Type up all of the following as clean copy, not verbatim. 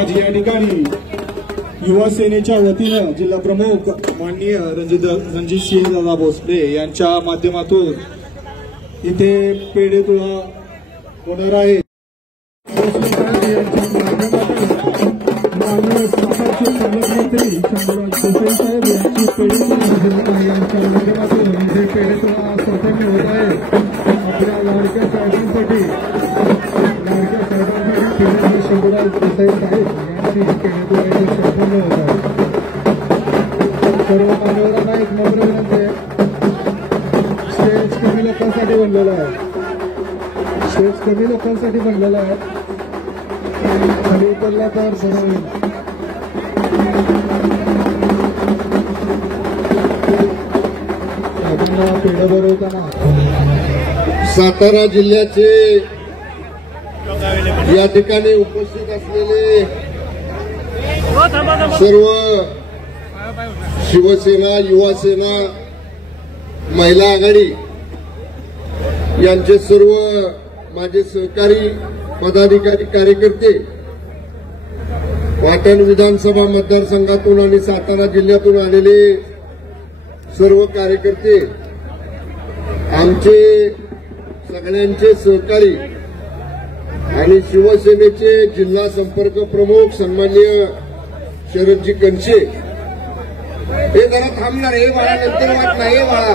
आज या ठिकाणी युवा सेनेच्या वतीनं जिल्हा प्रमुख माननीय रणजितसिंह दादा भोसले यांच्या माध्यमातून इथे पेढे तुळा होणार आहे। माननीय सातारचे पालकमंत्री चंद्रराज देसाई साहेब यांची पेढे तुळा यांच्या माध्यमातून इथे पेढे तुळा संपन्न होत आहे। आपल्या लाडक्या साहेबांसाठी चंद्रराज देसाई साहेब यांची पेढे तुळा संपन्न होत आहे। सर्व मान्यवरांना एक नम्र विनंती आहे, स्टेज कमी लोकांसाठी बनलेला आहे, स्टेज कमी लोकांसाठी बनलेला आहे, खाली उतरला तर बरं होईल। आपण पेढे भरवताना सातारा जिल्ह्याचे या ठिकाणी उपस्थित असलेले सर्व शिवसेना, युवा सेना, महिला आघाडी यांचे सर्व माझे सहकारी पदाधिकारी, कार्यकर्ते, पाटण विधानसभा मतदारसंघातून आणि सातारा जिल्ह्यातून आलेले सर्व कार्यकर्ते, आमचे सगळ्यांचे सहकारी आणि शिवसेनेचे जिल्हा संपर्क प्रमुख सन्माननीय शरदजी कनशे, हे जरा थांबणार, हे बाळा नंतर वाट नाही, हे बाळा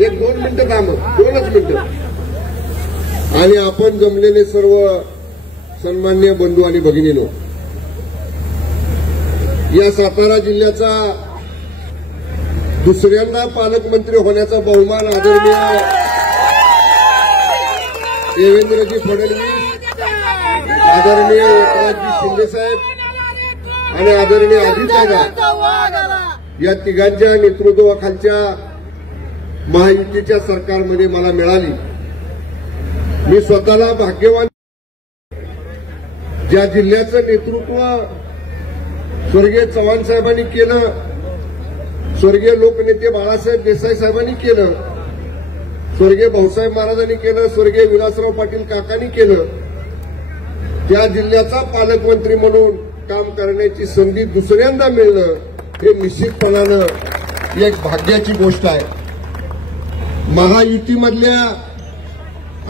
1-2 मिनिटं थांब, 2च मिनिटं, आणि आपण जमलेले सर्व सन्माननीय बंधू आणि भगिनीनो, या सातारा जिल्ह्याचा दुसऱ्यांदा पालकमंत्री होण्याचा बहुमान आदरणीय देवेंद्रजी फडणवीस, आदरणीय एकनाथजी शिंदे साहेब आणि आदरणीय अजितदादा या तिघांच्या नेतृत्वाखालच्या महायुतीच्या सरकारमध्ये मला मिळाली। मी स्वतःला भाग्यवान, ज्या जिल्ह्याचं नेतृत्व स्वर्गीय चव्हाण साहेबांनी केलं, स्वर्गीय लोकनेते बाळासाहेब देसाई साहेबांनी केलं, स्वर्गीय भाऊसाहेब महाराजांनी केलं, स्वर्गीय विलासराव पाटील काकांनी केलं, त्या जिल्ह्याचा पालकमंत्री म्हणून काम करण्याची संधी दुसऱ्यांदा मिळणं हे निश्चितपणानं एक भाग्याची गोष्ट आहे। महायुतीमधल्या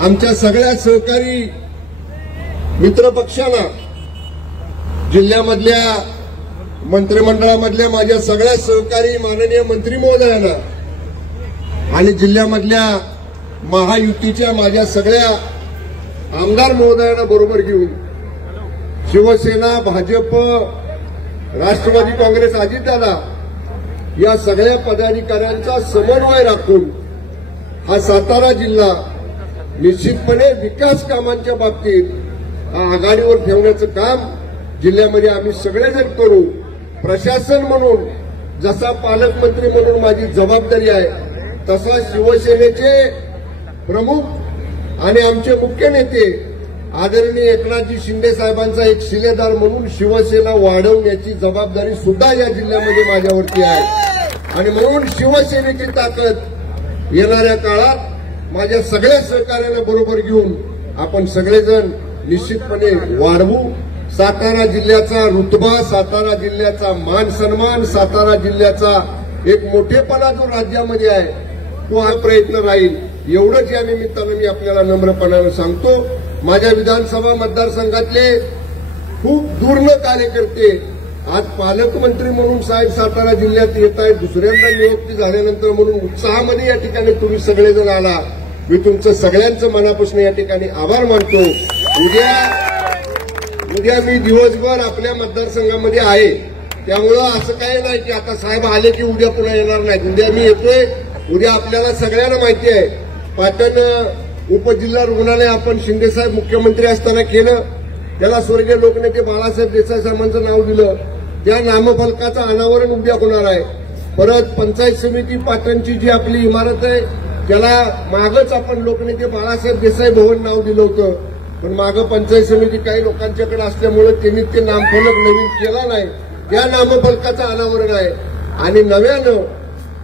आमच्या सगळ्या सहकारी मित्रपक्षांना, जिल्ह्यामधल्या मंत्रिमंडळामधल्या माझ्या सगळ्या सहकारी माननीय मंत्री महोदयांना आणि जिल्ह्यामधल्या महायुतीच्या माझ्या सगळ्या आमदार महोदयांना बरोबर घेऊन शिवसेना, भाजप, राष्ट्रवादी काँग्रेस, अजितदादा या सगळ्या पदाधिकाऱ्यांचा समन्वय राखून हा सातारा जिल्हा निश्चितपणे विकास कामांच्या बाबतीत आघाडीवर ठेवण्याचं काम जिल्ह्यामध्ये आम्ही सगळेजण करू। प्रशासन म्हणून जसा पालकमंत्री म्हणून माझी जबाबदारी आहे, तसा शिवसेनेचे प्रमुख आणि आमचे मुख्य नेते आदरणीय एकनाथजी शिंदे साहेबांचा एक शिलेदार म्हणून शिवसेना वाढवण्याची जबाबदारी सुद्धा या जिल्ह्यामध्ये माझ्यावरती आहे। आणि म्हणून शिवसेनेची ताकद येणाऱ्या काळात माझ्या सगळ्या सहकार्याला बरोबर घेऊन आपण सगळेजण निश्चितपणे वाढवू। सातारा जिल्ह्याचा रुतबा, सातारा जिल्ह्याचा मान सन्मान, सातारा जिल्ह्याचा एक मोठेपणा जो राज्यामध्ये आहे, तो हा प्रयत्न राहील, एवढंच या निमित्तानं मी आपल्याला नम्रपणानं सांगतो। माझ्या विधानसभा मतदारसंघातले खूप दूरनं कार्यकर्ते आज पालकमंत्री म्हणून साहेब सातारा जिल्ह्यात येत आहेत, दुसऱ्यांदा नियुक्ती झाल्यानंतर म्हणून उत्साहामध्ये या ठिकाणी तुम्ही सगळेजण आला, मी तुमचं सगळ्यांचं मनापासून या ठिकाणी आभार मानतो। उद्या मी दिवसभर आपल्या मतदारसंघामध्ये आहे, त्यामुळं असं काही नाही की आता साहेब आले की उद्या पुन्हा येणार नाहीत। उद्या मी येतोय। उद्या आपल्याला सगळ्यांना माहिती आहे, पाटण उपजिल्हा रुग्णालय आपण शिंदेसाहेब मुख्यमंत्री असताना केलं, त्याला स्वर्गीय लोकनेते बाळासाहेब देसाई साहेबांचं नाव दिलं, त्या नामफलकाचं अनावरण उद्या होणार आहे। परत पंचायत समिती पाटणची जी आपली इमारत आहे, त्याला मागच आपण लोकनेते बाळासाहेब देसाई भवन नाव दिलं होतं, पण मागं पंचायत समिती काही लोकांच्याकडे असल्यामुळे त्यांनी ते नामफलक नवीन केला नाही, त्या नामफलकाचं अनावरण आहे। आणि नव्यानं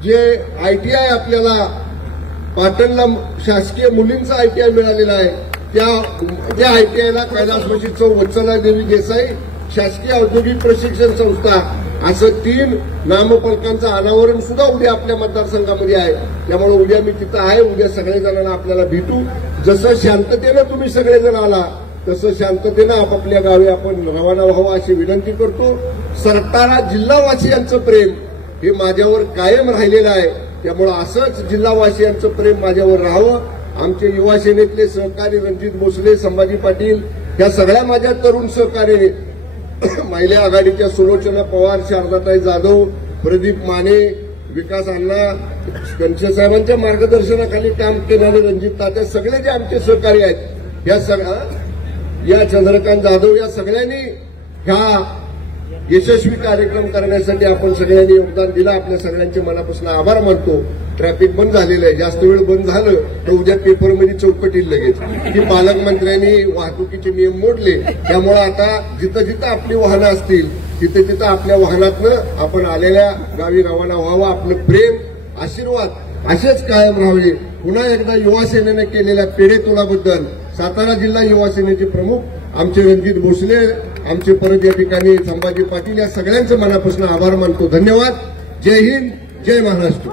जे आयटीआय आपल्याला पाटणला शासकीय मुलींचा आयटीआय मिळालेला आहे, त्या आयटीआयला कैलासवासी चौ वत्सला देवी देसाई शासकीय औद्योगिक प्रशिक्षण संस्था असं 3 नामफलकांचं अनावरण सुद्धा उद्या आपल्या मतदारसंघामध्ये आहे. त्यामुळे उद्या मी तिथं आहे. उद्या सगळेजणांना आपल्याला भेटू. जसं शांततेनं तुम्ही सगळेजण आला तसं शांततेनं आपापल्या गावी आपण रवाना व्हावं अशी विनंती करतो. सरतारा जिल्हावासियांचं प्रेम हे माझ्यावर कायम राहिलेलं आहे. त्यामुळे असंच जिल्हावासियांचं प्रेम माझ्यावर राहावं. आमचे युवा सेनेतले सहकारी रणजित भोसले, संभाजी पाटील या सगळ्या माझ्या तरुण सहकारी, महिला आघाडीच्या सुलोचना पवार, शारदाताई जाधव, प्रदीप माने, विकास अण्णा, कणसे साहेबांच्या मार्गदर्शनाखाली काम केणारे रणजित तात्या, सगळे जे आमचे सहकारी आहेत या चंद्रकांत जाधव या सगळ्यांनी ह्या यशस्वी कार्यक्रम करण्यासाठी आपण सगळ्यांनी योगदान दिलं. आपल्या सगळ्यांचे मनापासून आभार मानतो. ट्रॅफिक बंद झालेलं आहे. जास्त वेळ बंद झालं तर उद्या पेपरमध्ये चौकट येईल लगेच की पालकमंत्र्यांनी वाहतुकीचे नियम मोडले. त्यामुळे आता जिथं जिथं आपली वाहनं असतील तिथं तिथं आपल्या वाहनातनं आपण आलेल्या गावी रवाना व्हावं. आपलं प्रेम, आशीर्वाद असेच कायम राहावे. पुन्हा एकदा युवा सेनेने केलेल्या पेढे तुलाबद्दल सातारा जिल्हा युवा सेनेचे प्रमुख आमचे रणजित भोसले, आमचे परत या ठिकाणी संभाजी पाटील या सगळ्यांचे मनापासून आभार मानतो. धन्यवाद. जय हिंद, जय महाराष्ट्र.